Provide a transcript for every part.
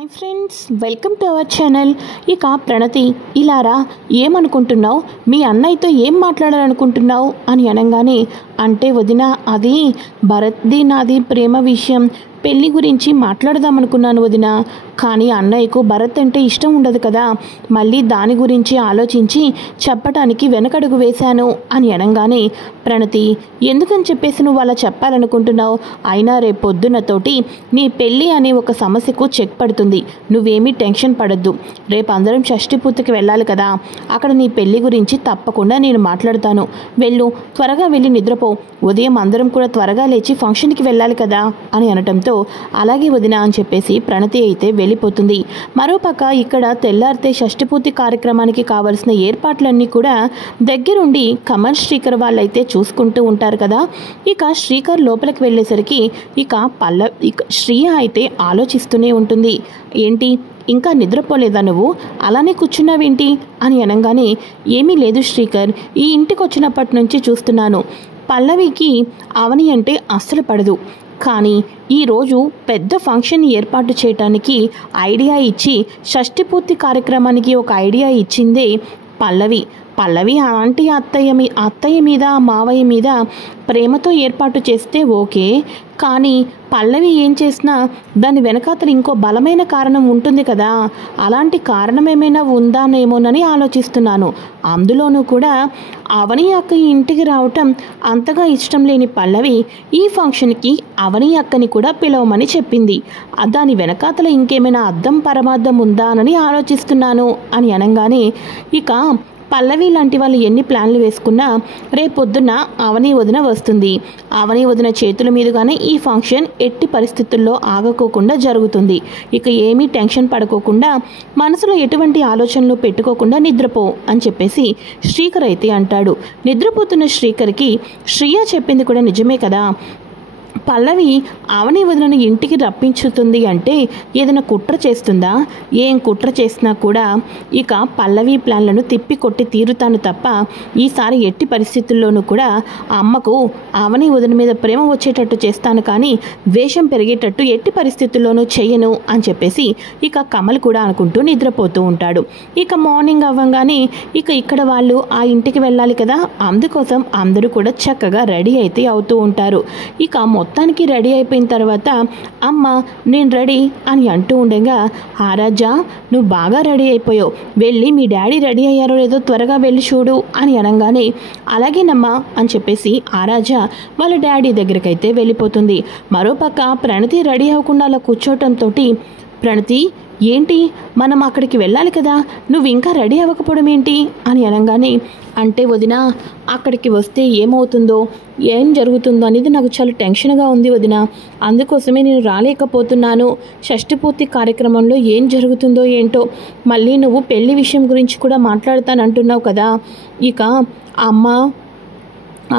Hi friends, welcome to our channel. ఇక ప్రణతి, ఇలారా, ఏమనుకుంటున్నావు, మీ అన్నయ్యతో ఏం మాట్లాడాలనుకుంటున్నావు అని అనగానే, అంటే వదిన, అది భరత్ది నాది ప్రేమ విషయం, పెళ్లి గురించి మాట్లాడదామనుకున్నాను వదిన. కానీ అన్నయ్యకు భరత్ అంటే ఇష్టం ఉండదు కదా, మళ్ళీ దాని గురించి ఆలోచించి చెప్పటానికి వెనకడుగు వేశాను అని అనగానే, ప్రణతి, ఎందుకని చెప్పేసి నువ్వు అలా చెప్పాలనుకుంటున్నావు? అయినా రేపు పొద్దున్నతోటి నీ పెళ్ళి అనే ఒక సమస్యకు చెక్ పడుతుంది. నువ్వేమీ టెన్షన్ పడద్దు. రేపు అందరం షష్ఠి పూర్తికి వెళ్ళాలి కదా, అక్కడ నీ పెళ్లి గురించి తప్పకుండా నేను మాట్లాడతాను. వెళ్ళు, త్వరగా వెళ్ళి నిద్రపో. ఉదయం అందరం కూడా త్వరగా లేచి ఫంక్షన్కి వెళ్ళాలి కదా అని అనటంతో, అలాగే వదిన అని చెప్పేసి ప్రణతి అయితే వెళ్ళిపోతుంది. మరోపక్క ఇక్కడ తెల్లారితే షష్ఠిపూర్తి కార్యక్రమానికి కావలసిన ఏర్పాట్లన్నీ కూడా దగ్గరుండి కమల్ శ్రీకర్ వాళ్ళైతే చూసుకుంటూ ఉంటారు కదా. ఇక శ్రీకర్ లోపలికి వెళ్ళేసరికి ఇక శ్రీయ అయితే ఆలోచిస్తూనే ఉంటుంది. ఏంటి, ఇంకా నిద్రపోలేదా నువ్వు? అలానే కూర్చున్నావేంటి అని అనగానే, ఏమీ లేదు శ్రీకర్, ఈ ఇంటికి వచ్చినప్పటి నుంచి చూస్తున్నాను, పల్లవికి అవని అంటే అస్సలు పడదు. కానీ ఈరోజు పెద్ద ఫంక్షన్ ఏర్పాటు చేయటానికి ఐడియా ఇచ్చి షష్ఠిపూర్తి కార్యక్రమానికి ఒక ఐడియా ఇచ్చిందే పల్లవి ఆంటీ అత్తయ్య మీద మావయ్య మీద ప్రేమతో ఏర్పాటు చేస్తే ఓకే, కానీ పల్లవి ఏం చేసినా దాని వెనకాతల ఇంకో బలమైన కారణం ఉంటుంది కదా, అలాంటి కారణం ఏమైనా ఉందానేమోనని ఆలోచిస్తున్నాను. అందులోనూ కూడా అవని అక్క ఇంటికి రావటం అంతగా ఇష్టం లేని పల్లవి ఈ ఫంక్షన్కి అవని అక్కని కూడా పిలవమని చెప్పింది. దాని వెనకాతల ఇంకేమైనా అర్థం పరమార్థం ఉందానని ఆలోచిస్తున్నాను అని అనగానే, ఇక పల్లవి లాంటి వాళ్ళు ఎన్ని ప్లాన్లు వేసుకున్నా రేపొద్దున అవని వదిన వస్తుంది. అవని వదిన చేతుల మీదుగానే ఈ ఫంక్షన్ ఎట్టి పరిస్థితుల్లో ఆగకోకుండా జరుగుతుంది. ఇక ఏమీ టెన్షన్ పడుకోకుండా, మనసులో ఎటువంటి ఆలోచనలు పెట్టుకోకుండా నిద్రపో అని చెప్పేసి శ్రీకర్ అయితే అంటాడు. నిద్రపోతున్న శ్రీకర్కి శ్రీయ చెప్పింది కూడా నిజమే కదా, పల్లవి అవని వదిలిన ఇంటికి రప్పించుతుంది అంటే ఏదైనా కుట్ర చేస్తుందా? ఏం కుట్ర చేసినా కూడా ఇక పల్లవి ప్లాన్లను తిప్పి కొట్టి తీరుతాను తప్ప ఈసారి ఎట్టి పరిస్థితుల్లోనూ కూడా అమ్మకు అవని వదిన మీద ప్రేమ వచ్చేటట్టు చేస్తాను, కానీ ద్వేషం పెరిగేటట్టు ఎట్టి పరిస్థితుల్లోనూ చెయ్యను అని చెప్పేసి ఇక కమల్ కూడా అనుకుంటూ నిద్రపోతూ ఉంటాడు. ఇక మార్నింగ్ అవ్వగానే ఇక్కడ వాళ్ళు ఆ ఇంటికి వెళ్ళాలి కదా, అందుకోసం అందరూ కూడా చక్కగా రెడీ అయితే అవుతూ ఉంటారు. ఇక మొత్తానికి రెడీ అయిపోయిన తర్వాత, అమ్మ నేను రెడీ అని అంటూ ఉండగా, ఆరాధ్య నువ్వు బాగా రెడీ అయిపోయావు, వెళ్ళి మీ డాడీ రెడీ అయ్యారో లేదో త్వరగా వెళ్ళి చూడు అని అనగానే, అలాగేనమ్మా అని చెప్పేసి ఆరాధ్య వాళ్ళ డాడీ దగ్గరికైతే వెళ్ళిపోతుంది. మరోపక్క ప్రణతి రెడీ అవ్వకుండా అలా కూర్చోవటంతో, ప్రణతి ఏంటి, మనం అక్కడికి వెళ్ళాలి కదా, నువ్వు ఇంకా రెడీ అవ్వకపోవడం ఏంటి అని అనగానే, అంటే వదిన, అక్కడికి వస్తే ఏమవుతుందో ఏం జరుగుతుందో అనేది నాకు చాలా టెన్షన్గా ఉంది వదిన, అందుకోసమే నేను రాలేకపోతున్నాను. షష్ఠిపూర్తి కార్యక్రమంలో ఏం జరుగుతుందో ఏంటో, మళ్ళీ నువ్వు పెళ్లి విషయం గురించి కూడా మాట్లాడతానంటున్నావు కదా, ఇక అమ్మ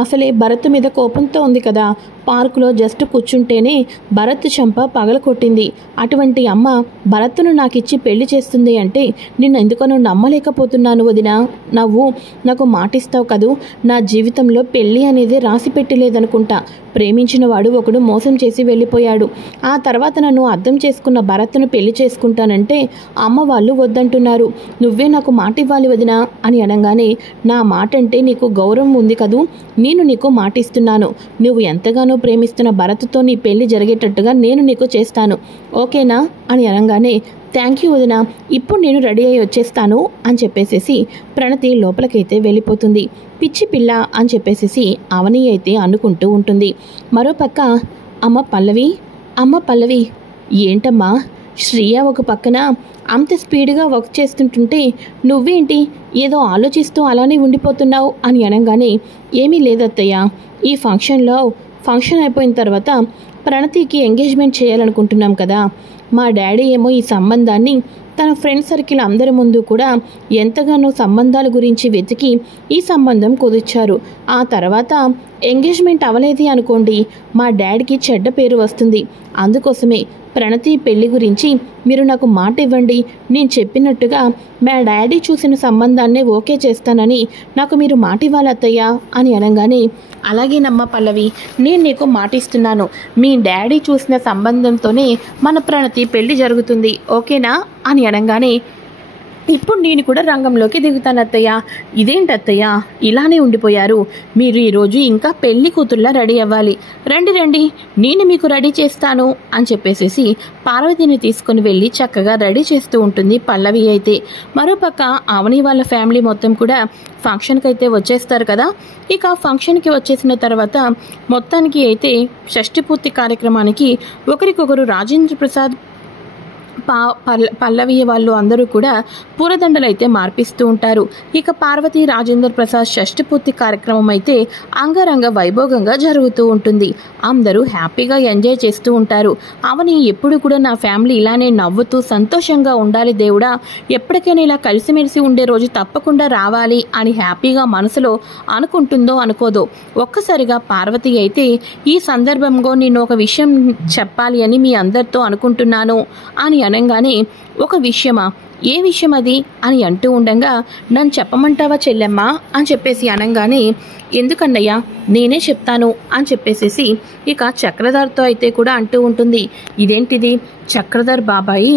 అసలే భరత్ మీద కోపంతో ఉంది కదా, పార్కులో జస్ట్ కూర్చుంటేనే భరత్ చంప పగల కొట్టింది. అటువంటి అమ్మ భరత్ను నాకు ఇచ్చి పెళ్లి చేస్తుంది అంటే నిన్ను ఎందుకనో నమ్మలేకపోతున్నాను వదిన. నువ్వు నాకు మాటిస్తావు కదూ, నా జీవితంలో పెళ్ళి అనేది రాసి పెట్టలేదనుకుంటా. ప్రేమించిన వాడు ఒకడు మోసం చేసి వెళ్ళిపోయాడు. ఆ తర్వాత నన్ను అర్థం చేసుకున్న భరత్ను పెళ్లి చేసుకుంటానంటే అమ్మ వాళ్ళు వద్దంటున్నారు. నువ్వే నాకు మాట ఇవ్వాలి వదిన అని అనగానే, నా మాట అంటే నీకు గౌరవం ఉంది కదూ, నేను నీకు మాటిస్తున్నాను. నువ్వు ఎంతగానో ప్రేమిస్తున్న భరత్తో నీ పెళ్లి జరిగేటట్టుగా నేను నీకు చేస్తాను, ఓకేనా అని అనగానే, థ్యాంక్ యూ వదిన, ఇప్పుడు నేను రెడీ అయ్యి వచ్చేస్తాను అని చెప్పేసేసి ప్రణతి లోపలికైతే వెళ్ళిపోతుంది. పిచ్చి పిల్ల అని చెప్పేసేసి అవని అయితే అనుకుంటూ ఉంటుంది. మరోపక్క అమ్మ పల్లవి ఏంటమ్మా, శ్రీయ ఒక పక్కన అంత స్పీడ్గా వర్క్ చేస్తుంటుంటే నువ్వేంటి ఏదో ఆలోచిస్తూ అలానే ఉండిపోతున్నావు అని అనగానే, ఏమీ లేదత్తయ్య, ఈ ఫంక్షన్ అయిపోయిన తర్వాత ప్రణతికి ఎంగేజ్మెంట్ చేయాలనుకుంటున్నాం కదా, మా డాడీ ఏమో ఈ సంబంధాన్ని తన ఫ్రెండ్ సర్కిల్ అందరి ముందు కూడా ఎంతగానో సంబంధాల గురించి వెతికి ఈ సంబంధం కుదిర్చారు. ఆ తర్వాత ఎంగేజ్మెంట్ అవ్వలేది అనుకోండి, మా డాడీకి చెడ్డ పేరు వస్తుంది. అందుకోసమే ప్రణతి పెళ్లి గురించి మీరు నాకు మాట ఇవ్వండి, నేను చెప్పినట్టుగా మా డాడీ చూసిన సంబంధాన్నే ఓకే చేస్తానని నాకు మీరు మాట ఇవ్వాలి అత్తయ్య అని అనగానే, అలాగేనమ్మా పల్లవి, నేను నీకు మాటిస్తున్నాను, మీ డాడీ చూసిన సంబంధంతోనే మన ప్రణతి పెళ్లి జరుగుతుంది, ఓకేనా అని అనగానే, ఇప్పుడు నేను కూడా రంగంలోకి దిగుతాను అత్తయ్య. ఇదేంటి అత్తయ్య ఇలానే ఉండిపోయారు, మీరు ఈరోజు ఇంకా పెళ్లి కూతుర్లా రెడీ అవ్వాలి, రండి రండి నేను మీకు రెడీ చేస్తాను అని చెప్పేసేసి పార్వతిని తీసుకుని వెళ్ళి చక్కగా రెడీ చేస్తూ ఉంటుంది పల్లవి. అయితే మరోపక్క అవని వాళ్ళ ఫ్యామిలీ మొత్తం కూడా ఫంక్షన్కి అయితే వచ్చేస్తారు కదా. ఇక ఫంక్షన్కి వచ్చేసిన తర్వాత మొత్తానికి అయితే షష్ఠి పూర్తి కార్యక్రమానికి ఒకరికొకరు రాజేంద్ర ప్రసాద్ పల్లవి వాళ్ళు అందరూ కూడా పూలదండలు అయితే మార్పిస్తూ ఉంటారు. ఇక పార్వతి రాజేంద్ర ప్రసాద్ షష్ఠి పూర్తి కార్యక్రమం అయితే అంగరంగ వైభోగంగా జరుగుతూ ఉంటుంది. అందరూ హ్యాపీగా ఎంజాయ్ చేస్తూ ఉంటారు. అవని ఎప్పుడు కూడా నా ఫ్యామిలీ ఇలానే నవ్వుతూ సంతోషంగా ఉండాలి దేవుడా, ఎప్పటికైనా ఇలా కలిసిమెలిసి ఉండే రోజు తప్పకుండా రావాలి అని హ్యాపీగా మనసులో అనుకుంటుందో అనుకోదో, ఒక్కసారిగా పార్వతి అయితే ఈ సందర్భంలో నేను ఒక విషయం చెప్పాలి అని మీ అందరితో అనుకుంటున్నాను అని అనగానే, ఒక విషయమా, ఏ విషయం అది అని అంటూ ఉండగా, నన్ను చెప్పమంటావా చెల్లెమ్మా అని చెప్పేసి అనగానే, ఎందుకన్నయ్యా నేనే చెప్తాను అని చెప్పేసేసి ఇక చక్రధర్తో అయితే కూడా అంటూ ఉంటుంది. ఇదేంటిది చక్రధర్ బాబాయి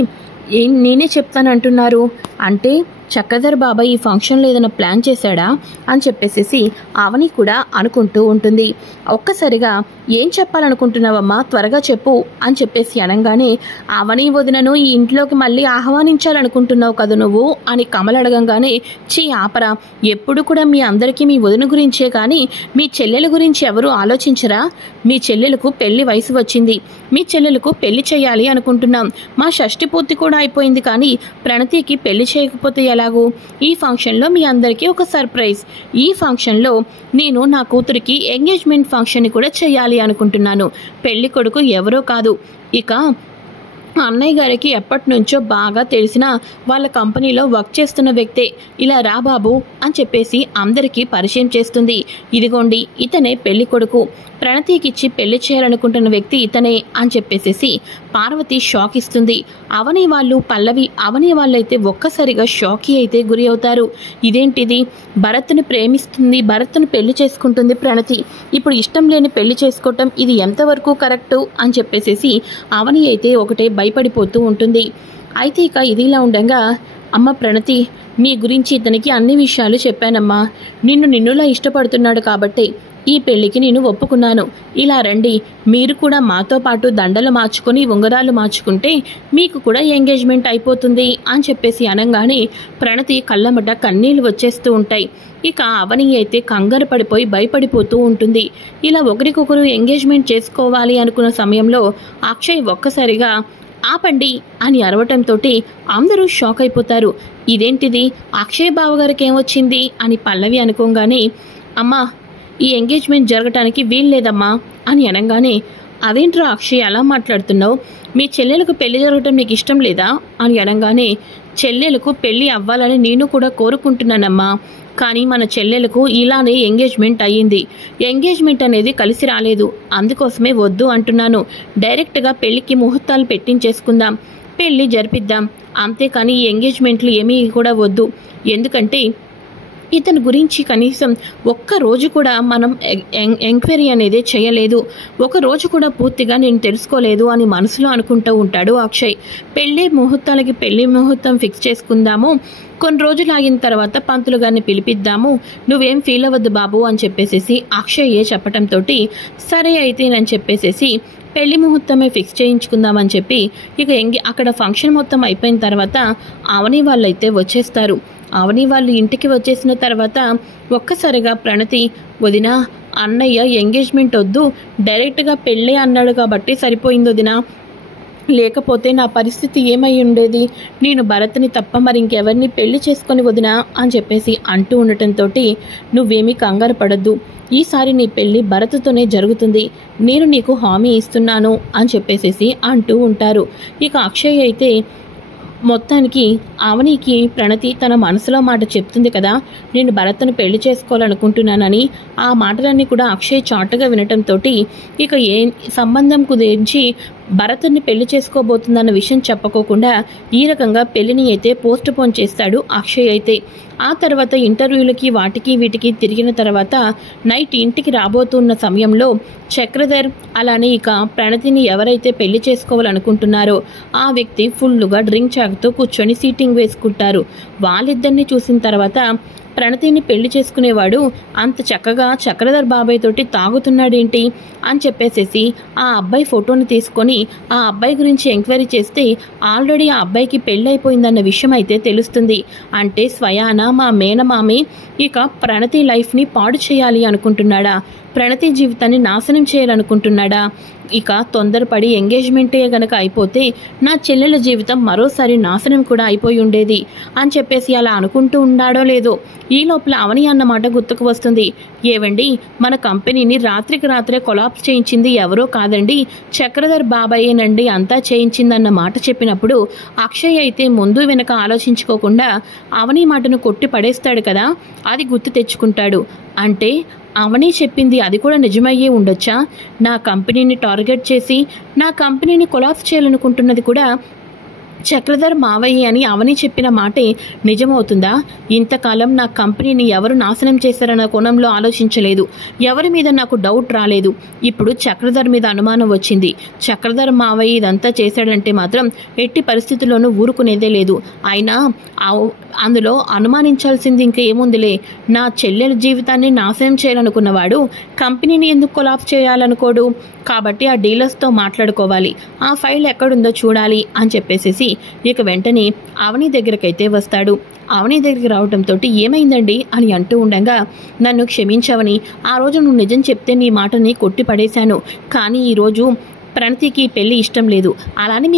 నేనే చెప్తాను అంటున్నారు అంటే, చక్రధర్ బాబాయ్ ఈ ఫంక్షన్లో ఏదైనా ప్లాన్ చేశాడా అని చెప్పేసేసి అవని కూడా అనుకుంటూ ఉంటుంది. ఒక్కసారిగా ఏం చెప్పాలనుకుంటున్నావమ్మా, త్వరగా చెప్పు అని చెప్పేసి అనగానే, అవని వదినను ఈ ఇంట్లోకి మళ్ళీ ఆహ్వానించాలనుకుంటున్నావు కదా నువ్వు అని కమల అడగంగానే, చీ ఆపరా, ఎప్పుడు కూడా మీ అందరికీ మీ వదిన గురించే కానీ మీ చెల్లెల గురించి ఎవరు ఆలోచించరా? మీ చెల్లెలకు పెళ్లి వయసు వచ్చింది, మీ చెల్లెలకు పెళ్లి చేయాలి అనుకుంటున్నాం, మా షష్ఠి పూర్తి కూడా అయిపోయింది, కానీ ప్రణతికి పెళ్లి చేయకపోతే ఎలాగూ? ఈ ఫంక్షన్లో మీ అందరికీ ఒక సర్ప్రైజ్, ఈ ఫంక్షన్లో నేను నా కూతురికి ఎంగేజ్మెంట్ ఫంక్షన్ కూడా చేయాలి అనుకుంటున్నాను. పెళ్లి కొడుకు ఎవరో కాదు, ఇక అన్నయ్య గారికి ఎప్పటి నుంచో బాగా తెలిసిన వాళ్ళ కంపెనీలో వర్క్ చేస్తున్న వ్యక్తే. ఇలా రా బాబు అని చెప్పేసి అందరికీ పరిచయం చేస్తుంది. ఇదిగోండి ఇతనే పెళ్లి కొడుకు, ప్రణతికిచ్చి పెళ్లి చేయాలనుకుంటున్న వ్యక్తి ఇతనే అని చెప్పేసేసి పార్వతి షాక్ ఇస్తుంది. అవని వాళ్ళు పల్లవి అవని వాళ్ళైతే ఒక్కసారిగా షాక్కి అయితే గురి అవుతారు. ఇదేంటిది, భరత్ను ప్రేమిస్తుంది, భరత్ను పెళ్లి చేసుకుంటుంది ప్రణతి, ఇప్పుడు ఇష్టం లేని పెళ్లి చేసుకోవటం ఇది ఎంతవరకు కరెక్టు అని చెప్పేసేసి అవని అయితే ఒకటే భయపడిపోతూ ఉంటుంది. అయితే ఇక ఇదిలా ఉండగా, అమ్మ ప్రణతి, నీ గురించి ఇతనికి అన్ని విషయాలు చెప్పానమ్మా, నిన్నులా ఇష్టపడుతున్నాడు కాబట్టి ఈ పెళ్లికి నేను ఒప్పుకున్నాను, ఇలా రండి మీరు కూడా మాతో పాటు దండలు మార్చుకొని ఉంగరాలు మార్చుకుంటే మీకు కూడా ఎంగేజ్మెంట్ అయిపోతుంది అని చెప్పేసి అనగానే ప్రణతి కళ్ళమట కన్నీళ్లు వచ్చేస్తూ ఉంటాయి. ఇక అవని అయితే కంగారు పడిపోయి భయపడిపోతూ ఉంటుంది. ఇలా ఒకరికొకరు ఎంగేజ్మెంట్ చేసుకోవాలి అనుకున్న సమయంలో అక్షయ్ ఒక్కసారిగా ఆపండి అని అరవటంతో అందరూ షాక్ అయిపోతారు. ఇదేంటిది, అక్షయ్ బావగారికి ఏమొచ్చింది అని పల్లవి అనుకోగానే, అమ్మా ఈ ఎంగేజ్మెంట్ జరగటానికి వీల్లేదమ్మా అని అనగానే, అదేంట్రా అక్షయ్ అలా మాట్లాడుతున్నావు, మీ చెల్లెలకు పెళ్లి జరగటం నీకు ఇష్టం లేదా అని అనగానే, చెల్లెలకు పెళ్లి అవ్వాలని నేను కూడా కోరుకుంటున్నానమ్మా, కానీ మన చెల్లెలకు ఇలానే ఎంగేజ్మెంట్ అయ్యింది, ఎంగేజ్మెంట్ అనేది కలిసి రాలేదు, అందుకోసమే వద్దు అంటున్నాను, డైరెక్ట్గా పెళ్లికి ముహూర్తాలు పెట్టించేసుకుందాం, పెళ్లి జరిపిద్దాం, అంతేకాని ఈ ఎంగేజ్మెంట్లు ఏమీ కూడా వద్దు, ఎందుకంటే ఇతని గురించి కనీసం ఒక్కరోజు కూడా మనం ఎంక్వైరీ అనేది చేయలేదు, ఒకరోజు కూడా పూర్తిగా నేను తెలుసుకోలేదు అని మనసులో అనుకుంటూ ఉంటాడు అక్షయ్. పెళ్లి ముహూర్తాలకి పెళ్లి ముహూర్తం ఫిక్స్ చేసుకుందాము, కొన్ని రోజులు ఆగిన తర్వాత పంతులు గారిని పిలిపిద్దాము, నువ్వేం ఫీల్ అవ్వద్దు బాబు అని చెప్పేసేసి అక్షయ్ చెప్పటంతో సరే అయితేనని చెప్పేసేసి పెళ్లి ముహూర్తమే ఫిక్స్ చేయించుకుందామని చెప్పి ఇక అక్కడ ఫంక్షన్ మొత్తం అయిపోయిన తర్వాత అవని వాళ్ళైతే వచ్చేస్తారు. అవని వాళ్ళు ఇంటికి వచ్చేసిన తర్వాత ఒక్కసారిగా ప్రణతి, వదిన అన్నయ్య ఎంగేజ్మెంట్ వద్దు డైరెక్ట్గా పెళ్ళి అన్నాడు కాబట్టి సరిపోయింది వదిన, లేకపోతే నా పరిస్థితి ఏమై ఉండేది, నేను భరత్ని తప్ప మరి ఇంకెవరిని పెళ్లి చేసుకొని వదినా అని చెప్పేసి అంటూ ఉండటంతో, నువ్వేమీ కంగారు పడద్దు, ఈసారి నీ పెళ్లి భరత్తోనే జరుగుతుంది, నేను నీకు హామీ ఇస్తున్నాను అని చెప్పేసేసి అంటూ ఉంటారు. ఇక అక్షయ్ అయితే మొత్తానికి అవనికి ప్రణతి తన మనసులో మాట చెప్తుంది కదా, నేను భరత్ను పెళ్లి చేసుకోవాలనుకుంటున్నానని, ఆ మాటలన్నీ కూడా అక్షయ్ చాటుగా వినటంతో ఇక ఏ సంబంధం కుదిరించి భరత్ని పెళ్లి చేసుకోబోతుందన్న విషయం చెప్పుకోకుండా ఈ రకంగా పెళ్లిని అయితే పోస్ట్ పోన్ చేస్తాడు అక్షయ్ అయితే. ఆ తర్వాత ఇంటర్వ్యూలకి వాటికి వీటికి తిరిగిన తర్వాత నైట్ ఇంటికి రాబోతున్న సమయంలో చక్రధర్ అలానే ఇక ప్రణతిని ఎవరైతే పెళ్లి చేసుకోవాలనుకుంటున్నారో ఆ వ్యక్తి ఫుల్లుగా డ్రింక్ తాగుతూ కూర్చొని సీటింగ్ వేసుకుంటారు. వాళ్ళిద్దరిని చూసిన తర్వాత ప్రణతిని పెళ్లి చేసుకునేవాడు అంత చక్కగా చక్రధర్ బాబాయ్ తోటి తాగుతున్నాడేంటి అని చెప్పేసేసి ఆ అబ్బాయి ఫోటోని తీసుకొని ఆ అబ్బాయి గురించి ఎంక్వైరీ చేస్తే ఆల్రెడీ ఆ అబ్బాయికి పెళ్ళైపోయిందన్న విషయం అయితే తెలుస్తుంది. అంటే స్వయాన మా మేనమామి ఇక ప్రణతి లైఫ్ని పాడు చేయాలి అనుకుంటున్నాడా, ప్రణతి జీవితాన్ని నాశనం చేయాలనుకుంటున్నాడా? ఇక తొందరపడి ఎంగేజ్మెంటే గనక అయిపోతే నా చెల్లెల జీవితం మరోసారి నాశనం కూడా అయిపోయి ఉండేది అని చెప్పేసి అలా అనుకుంటూ ఉన్నాడో లేదో ఈ లోపల అవని అన్నమాట గుర్తుకు వస్తుంది. ఏవండి, మన కంపెనీని రాత్రికి రాత్రే కొలాప్స్ చేయించింది ఎవరో కాదండి, చక్రధర్ బాబాయేనండి అంతా చేయించిందన్న మాట చెప్పినప్పుడు అక్షయ్ అయితే ముందు వెనక ఆలోచించుకోకుండా అవని మాటను కొట్టి పడేస్తాడు కదా, అది గుర్తు తెచ్చుకుంటాడు. అంటే అవని చెప్పింది అది కూడా నిజమయ్యే ఉండొచ్చా? నా కంపెనీని టార్గెట్ చేసి నా కంపెనీని కొలాప్స్ చేయాలనుకుంటున్నది కూడా చక్రధర్ మావయ్య అని అవని చెప్పిన మాటే నిజమవుతుందా? ఇంతకాలం నా కంపెనీని ఎవరు నాశనం చేశారన్న కోణంలో ఆలోచించలేదు, ఎవరి మీద నాకు డౌట్ రాలేదు. ఇప్పుడు చక్రధర్ మీద అనుమానం వచ్చింది. చక్రధర్ మావయ్య ఇదంతా చేశాడంటే మాత్రం ఎట్టి పరిస్థితుల్లోనూ ఊరుకునేదే లేదు. అయినా అందులో అనుమానించాల్సింది ఇంకా ఏముందిలే, నా చెల్లెల జీవితాన్ని నాశనం చేయాలనుకున్నవాడు కంపెనీని ఎందుకు కొలాప్స్ చేయాలనుకోడు? కాబట్టి ఆ డీలర్స్తో మాట్లాడుకోవాలి, ఆ ఫైల్ ఎక్కడుందో చూడాలి అని చెప్పేసేసి ఇక వెంటనే అవని దగ్గరకైతే వస్తాడు. అవని దగ్గరికి రావడంతో ఏమైందండి అని అంటూ ఉండగా, నన్ను క్షమించవని, ఆ రోజు నువ్వు నిజం చెప్తే నీ మాటని కొట్టి పడేశాను, కానీ ఈరోజు ప్రణతికి పెళ్లి ఇష్టం లేదు, అలానే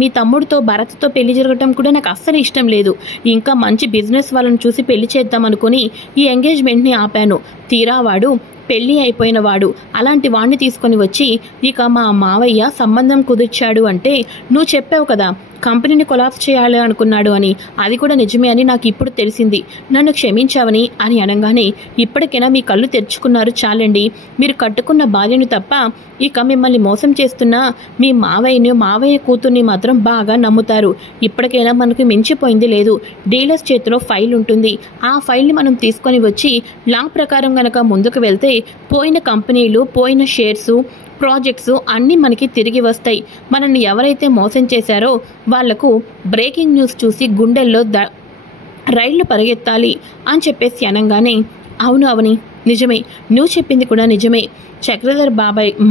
మీ తమ్ముడితో భరత్తో పెళ్లి జరగటం కూడా నాకు అస్సలు ఇష్టం లేదు. ఇంకా మంచి బిజినెస్ వాళ్ళని చూసి పెళ్లి చేద్దాం అనుకుని ఈ ఎంగేజ్మెంట్ని ఆపాను. తీరా వాడు పెళ్లి అయిపోయిన వాడు, అలాంటి వాడిని తీసుకొని వచ్చి ఇక మా మావయ్య సంబంధం కుదిర్చాడు అంటే నువ్వు చెప్పావు కదా కంపెనీని కొలాప్స్ చేయాలి అనుకున్నాడు అని, అది కూడా నిజమే అని నాకు ఇప్పుడు తెలిసింది, నన్ను క్షమించావని అని అనగానే, ఇప్పటికైనా మీ కళ్ళు తెరుచుకున్నారు చాలండి, మీరు కట్టుకున్న భార్యను తప్ప ఇక మిమ్మల్ని మోసం చేస్తున్న మీ మావయ్య కూతుర్ని మాత్రం బాగా నమ్ముతారు. ఇప్పటికైనా మనకు మించిపోయింది లేదు, డీలర్స్ చేతిలో ఫైల్ ఉంటుంది, ఆ ఫైల్ని మనం తీసుకొని వచ్చి లా ప్రకారం గనక ముందుకు వెళ్తే పోయిన కంపెనీలు, పోయిన షేర్సు, ప్రాజెక్ట్స్ అన్నీ మనకి తిరిగి వస్తాయి. మనల్ని ఎవరైతే మోసం చేశారో వాళ్లకు బ్రేకింగ్ న్యూస్ చూసి గుండెల్లో రైళ్లు పరిగెత్తాలి అని చెప్పేసి అనగానే, అవును అవని, నిజమే, నువ్వు చెప్పింది కూడా నిజమే, చక్రధర్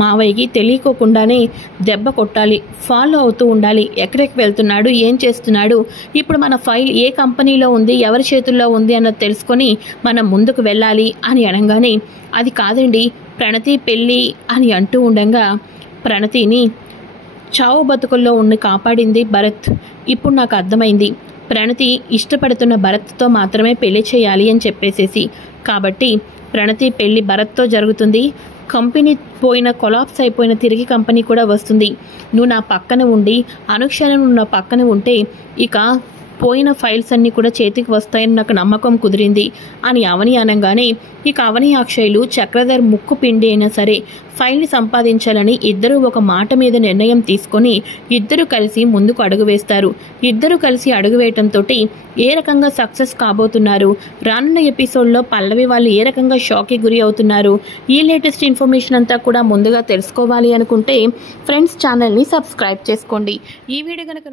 మావయ్యకి తెలియకోకుండానే దెబ్బ కొట్టాలి, ఫాలో అవుతూ ఉండాలి, ఎక్కడికి వెళ్తున్నాడు, ఏం చేస్తున్నాడు, ఇప్పుడు మన ఫైల్ ఏ కంపెనీలో ఉంది, ఎవరి చేతుల్లో ఉంది అన్నది తెలుసుకొని మనం ముందుకు వెళ్ళాలి అని అనగానే, అది కాదండి ప్రణతి పెళ్ళి అని అంటూ ఉండగా, ప్రణతిని చావు బతుకుల్లో ఉండి కాపాడింది భరత్. ఇప్పుడు నాకు అర్థమైంది, ప్రణతి ఇష్టపడుతున్న భరత్తో మాత్రమే పెళ్లి చేయాలి అని చెప్పేసేసి. కాబట్టి ప్రణతి పెళ్లి భరత్తో జరుగుతుంది, కంపెనీ పోయిన కొలాప్స్ అయిపోయిన తిరిగి కంపెనీ కూడా వస్తుంది. నువ్వు నా పక్కన ఉండి అనుక్షణం నువ్వు నా పక్కన ఉంటే ఇక పోయిన ఫైల్స్ అన్నీ కూడా చేతికి వస్తాయని నాకు నమ్మకం కుదిరింది అని అవని అనగానే, ఇక అవని అక్షయ్లు చక్రధర్ ముక్కు పిండి అయినా సరే ఫైల్ని సంపాదించాలని ఇద్దరూ ఒక మాట మీద నిర్ణయం తీసుకొని ఇద్దరు కలిసి ముందుకు అడుగు వేస్తారు. ఇద్దరు కలిసి అడుగు వేయటంతో ఏ రకంగా సక్సెస్ కాబోతున్నారు, రానున్న ఎపిసోడ్లో పల్లవి వాళ్ళు ఏ రకంగా షాక్కి గురి అవుతున్నారు, ఈ లేటెస్ట్ ఇన్ఫర్మేషన్ అంతా కూడా ముందుగా తెలుసుకోవాలి అనుకుంటే ఫ్రెండ్స్ ఛానల్ని సబ్స్క్రైబ్ చేసుకోండి. ఈ వీడియో కనుక